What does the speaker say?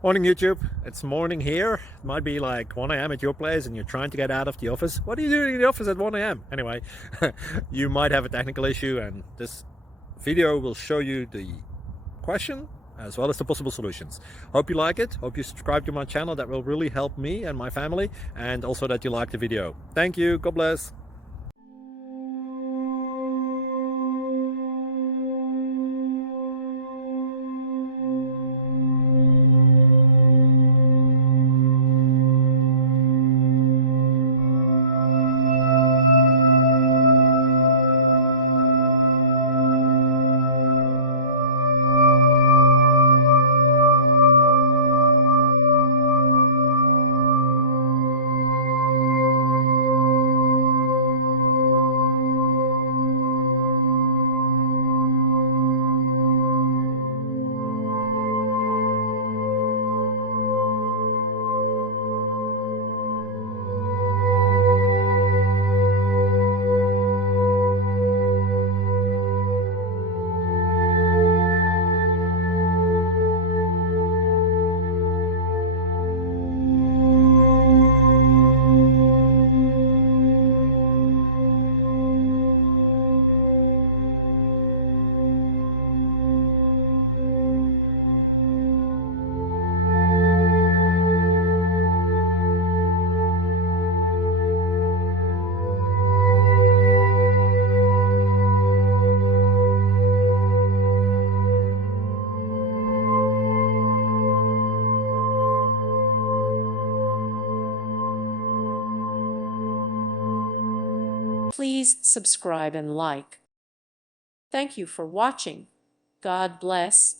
Morning YouTube, it's morning here. It might be like 1 a.m. at your place and you're trying to get out of the office. What are you doing in the office at 1 a.m.? Anyway, you might have a technical issue and this video will show you the question as well as the possible solutions. Hope you like it, hope you subscribe to my channel. That will really help me and my family, and also that you like the video. Thank you, God bless. Please subscribe and like. Thank you for watching. God bless.